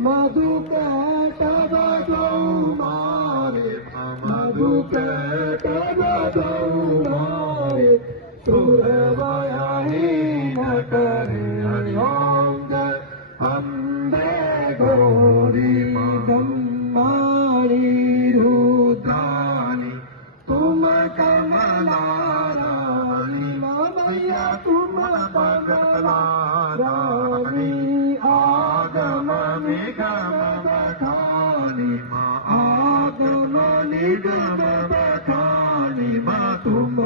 मधुकैटवधौमारे मधुकैटवधौमारे सुरवयाहीन करे योऽङ्ग अम्बे गौरी ब्रह्माणि रुद्राणि तुम कमलारानी मैया तुम बगलारानी आगम निगम बखानी आगम निगम बखानी तुम